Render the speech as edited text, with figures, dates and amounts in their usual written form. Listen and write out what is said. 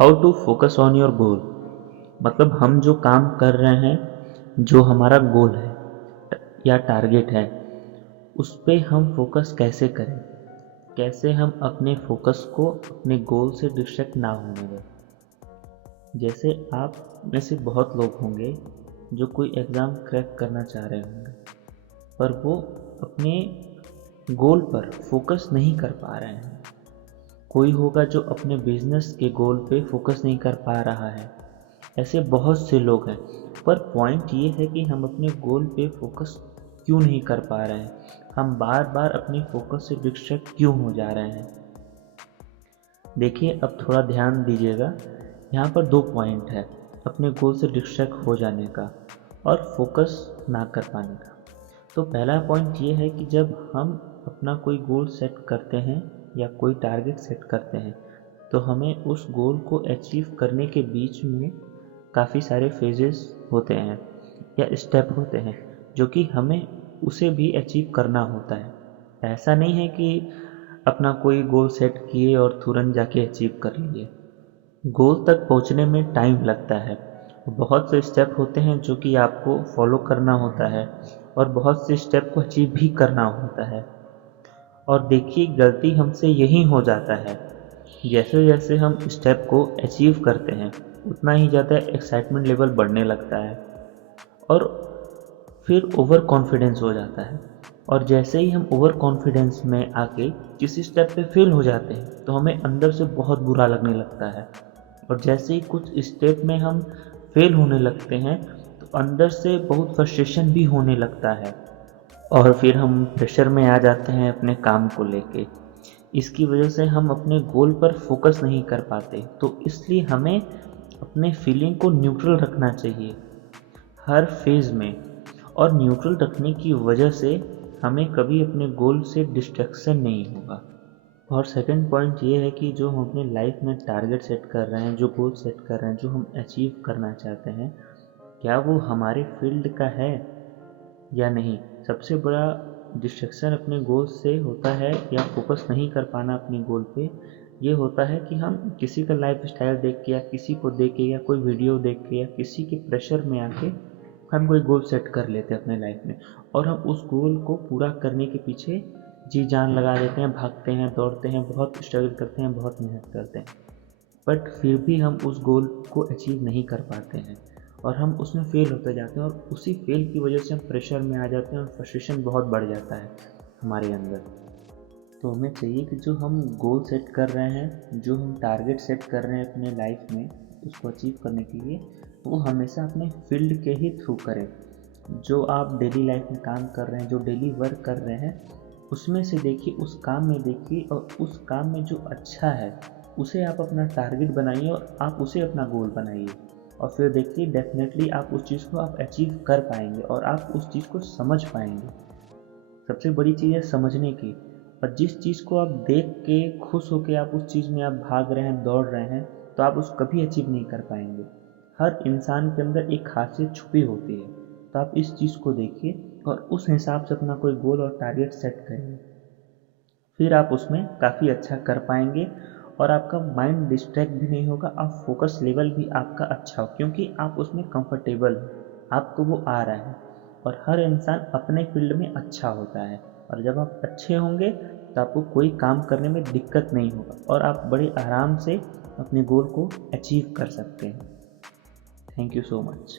How to focus on your goal. मतलब हम जो काम कर रहे हैं, जो हमारा गोल है या टारगेट है, उस पे हम फोकस कैसे करें, कैसे हम अपने फोकस को अपने गोल से डिस्ट्रैक्ट ना होने दें। जैसे आप में से बहुत लोग होंगे जो कोई एग्ज़ाम क्रैक करना चाह रहे होंगे, पर वो अपने गोल पर फोकस नहीं कर पा रहे हैं। कोई होगा जो अपने बिजनेस के गोल पे फोकस नहीं कर पा रहा है। ऐसे बहुत से लोग हैं, पर पॉइंट ये है कि हम अपने गोल पे फोकस क्यों नहीं कर पा रहे हैं, हम बार बार अपने फोकस से डिस्ट्रैक्ट क्यों हो जा रहे हैं। देखिए, अब थोड़ा ध्यान दीजिएगा। यहाँ पर दो पॉइंट है, अपने गोल से डिस्ट्रैक्ट हो जाने का और फोकस ना कर पाने का। तो पहला पॉइंट ये है कि जब हम अपना कोई गोल सेट करते हैं या कोई टारगेट सेट करते हैं, तो हमें उस गोल को अचीव करने के बीच में काफ़ी सारे फेजेस होते हैं या स्टेप होते हैं, जो कि हमें उसे भी अचीव करना होता है। ऐसा नहीं है कि अपना कोई गोल सेट किए और तुरंत जाके अचीव कर लिए। गोल तक पहुंचने में टाइम लगता है, बहुत से स्टेप होते हैं जो कि आपको फॉलो करना होता है और बहुत से स्टेप को अचीव भी करना होता है। और देखिए, गलती हमसे यही हो जाता है, जैसे जैसे हम स्टेप को अचीव करते हैं उतना ही ज़्यादा एक्साइटमेंट लेवल बढ़ने लगता है और फिर ओवर कॉन्फिडेंस हो जाता है। और जैसे ही हम ओवर कॉन्फिडेंस में आके किसी स्टेप पे फेल हो जाते हैं, तो हमें अंदर से बहुत बुरा लगने लगता है। और जैसे ही कुछ स्टेप में हम फेल होने लगते हैं, तो अंदर से बहुत फ्रस्ट्रेशन भी होने लगता है और फिर हम प्रेशर में आ जाते हैं अपने काम को लेके। इसकी वजह से हम अपने गोल पर फोकस नहीं कर पाते। तो इसलिए हमें अपने फीलिंग को न्यूट्रल रखना चाहिए हर फेज़ में, और न्यूट्रल रखने की वजह से हमें कभी अपने गोल से डिस्ट्रैक्शन नहीं होगा। और सेकंड पॉइंट ये है कि जो हम अपने लाइफ में टारगेट सेट कर रहे हैं, जो गोल सेट कर रहे हैं, जो हम अचीव करना चाहते हैं, क्या वो हमारे फील्ड का है या नहीं। सबसे बड़ा डिस्ट्रैक्शन अपने गोल से होता है या फोकस नहीं कर पाना अपने गोल पे, ये होता है कि हम किसी का लाइफ स्टाइल देख के या किसी को देख के या कोई वीडियो देख के या किसी के प्रेशर में आके हम कोई गोल सेट कर लेते हैं अपने लाइफ में, और हम उस गोल को पूरा करने के पीछे जी जान लगा देते हैं, भागते हैं, दौड़ते हैं, बहुत स्ट्रगल करते हैं, बहुत मेहनत करते हैं, बट फिर भी हम उस गोल को अचीव नहीं कर पाते हैं और हम उसमें फेल होते जाते हैं, और उसी फेल की वजह से हम प्रेशर में आ जाते हैं और फ्रस्ट्रेशन बहुत बढ़ जाता है हमारे अंदर। तो हमें चाहिए कि जो हम गोल सेट कर रहे हैं, जो हम टारगेट सेट कर रहे हैं अपने लाइफ में, उसको अचीव करने के लिए, वो हमेशा अपने फील्ड के ही थ्रू करें। जो आप डेली लाइफ में काम कर रहे हैं, जो डेली वर्क कर रहे हैं, उसमें से देखिए, उस काम में देखिए, और उस काम में जो अच्छा है उसे आप अपना टारगेट बनाइए और आप उसे अपना गोल बनाइए। और फिर देखिए, डेफिनेटली आप उस चीज़ को आप अचीव कर पाएंगे और आप उस चीज़ को समझ पाएंगे। सबसे बड़ी चीज़ है समझने की। और जिस चीज़ को आप देख के खुश होकर आप उस चीज़ में आप भाग रहे हैं, दौड़ रहे हैं, तो आप उसको कभी अचीव नहीं कर पाएंगे। हर इंसान के अंदर एक खासियत छुपी होती है, तो आप इस चीज़ को देखिए और उस हिसाब से अपना कोई गोल और टारगेट सेट करिए। फिर आप उसमें काफ़ी अच्छा कर पाएंगे और आपका माइंड डिस्ट्रैक्ट भी नहीं होगा, आप फोकस लेवल भी आपका अच्छा हो, क्योंकि आप उसमें कंफर्टेबल हो, आपको वो आ रहा है। और हर इंसान अपने फील्ड में अच्छा होता है, और जब आप अच्छे होंगे तो आपको कोई काम करने में दिक्कत नहीं होगा और आप बड़े आराम से अपने गोल को अचीव कर सकते हैं। Thank you so much.